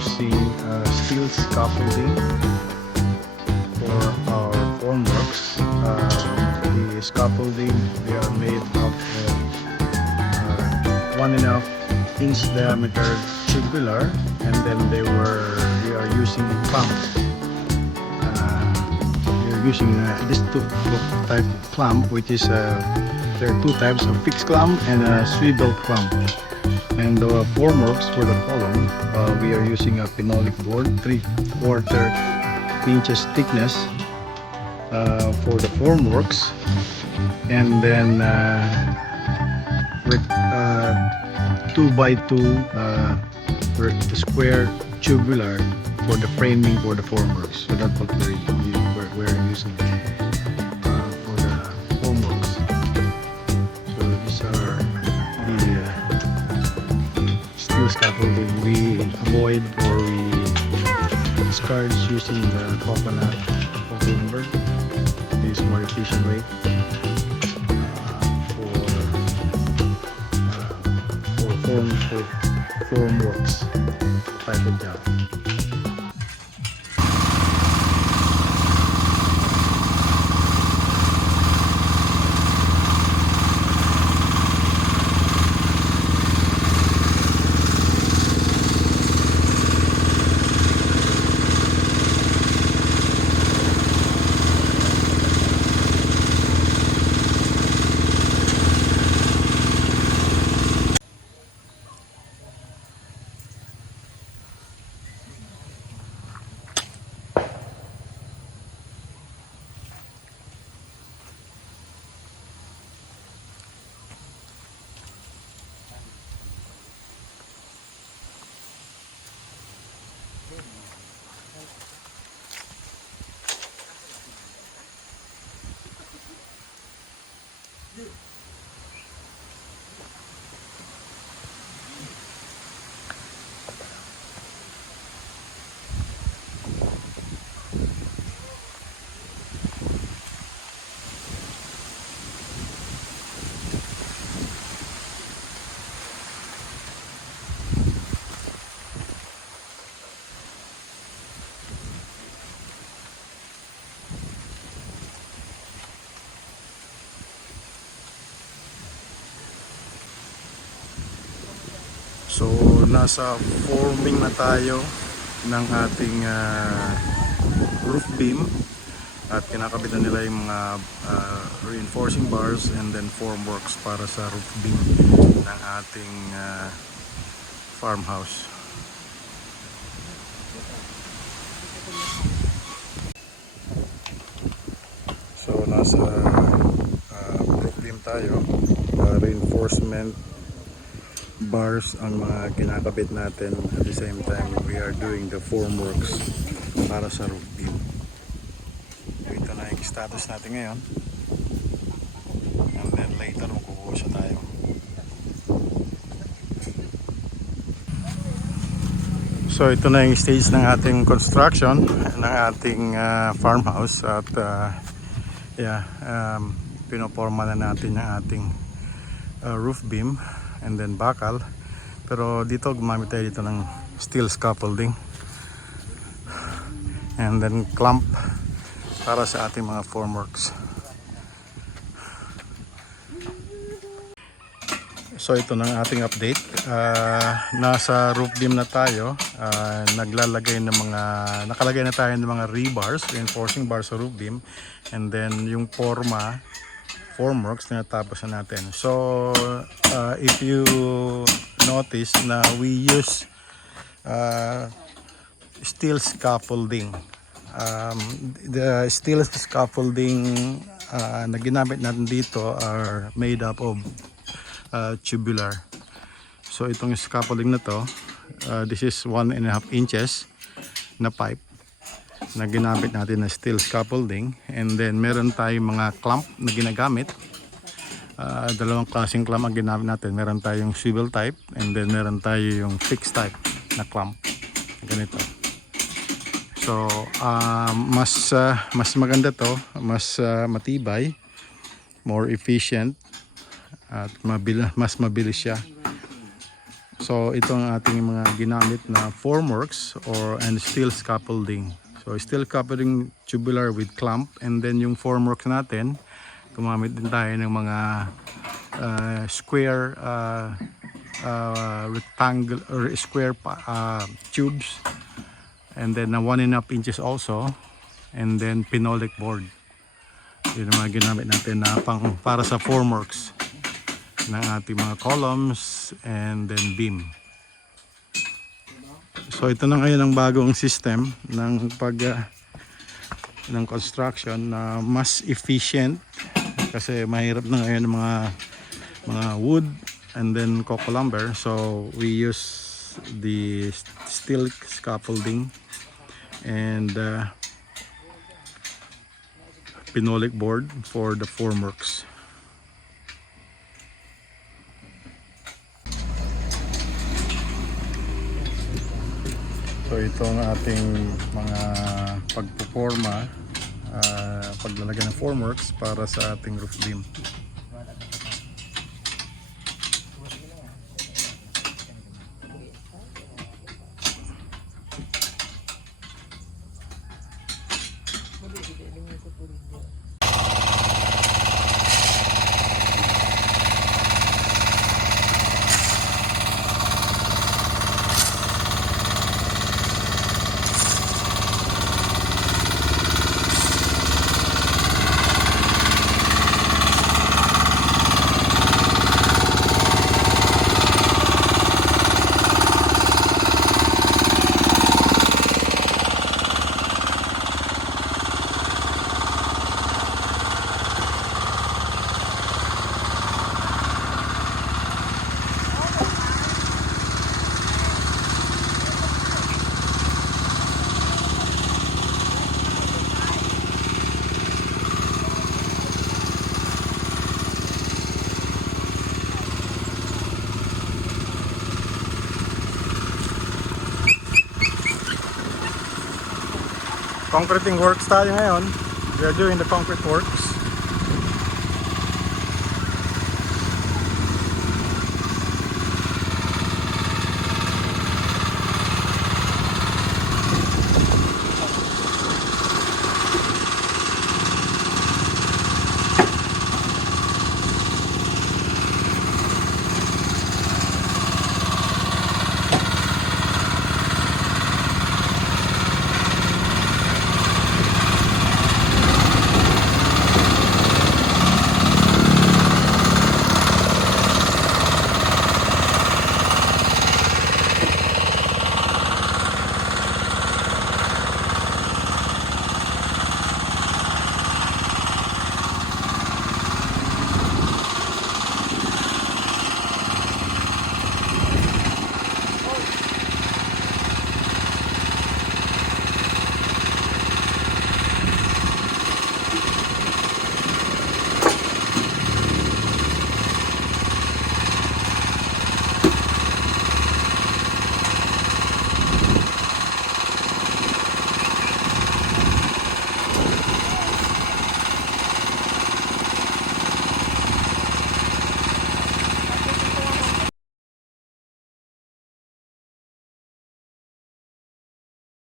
using steel scaffolding for our formworks. The scaffolding, they are made of 1.5 inch diameter tubular, and then we are using a clamp. We are using this type of clamp, which is there are two types of fixed clamp and a swivel clamp. And the formworks for the column, we are using a phenolic board, 3/4 inches thickness for the formworks, and then with 2x2 square tubular for the framing for the formworks. So that's what we're using for the formworks. So these are the steel scaffolding. We avoid or we discourage using the coconut lumber. This is more efficient way for formworks type of job. So nasa forming na tayo ng ating roof beam, at kinakabit na nila yung mga reinforcing bars and then formworks para sa roof beam ng ating farmhouse. So nasa roof beam tayo, reinforcement bars ang mga kinakabit natin. At the same time, we are doing the formworks para sa roof beam. Ito na yung status natin ngayon, and then later magkukuha tayo. So ito na yung stage ng ating construction ng ating farmhouse, at pinoporma na natin yung ating roof beam and then bakal. Pero dito gumamit tayo dito ng steel scaffolding and then clamp para sa ating mga formworks. So ito na ang ating update. Nasa roof beam na tayo. Nakalagay na tayo ng mga rebars, reinforcing bars sa roof beam, and then yung formworks tinatapos na natin. So if you notice na we use steel scaffolding. The steel scaffolding na ginamit natin dito are made up of tubular. So itong scaffolding na to, this is 1.5 inches na pipe na ginamit natin na steel scaffolding, and then meron tayong mga clamp na ginagamit. Dalawang klaseng clamp ang ginamit natin. Meron tayong swivel type, and then meron tayo yung fixed type na clamp, ganito. So mas maganda to, mas matibay, more efficient, at mas mabilis siya. So So ito ang ating mga ginamit na formworks and steel scaffolding. So steel scaffolding tubular with clamp, and then yung formworks natin, gumamit din tayo ng mga square rectangle or square tubes, and then 1.5 inches also, and then phenolic board. Yun ang mga ginamit natin na para sa formworks ng ating mga columns and then beam. So ito na ngayon ang bagong system ng ng construction na mas efficient, kasi mahirap na ngayon ng mga wood and then coco lumber. So we use the steel scaffolding and phenolic board for the formworks. So ito ang ating mga pagpuporma, paglalagay ng formworks para sa ating roof beam. Concreting works tayo ngayon. We are doing the concrete works.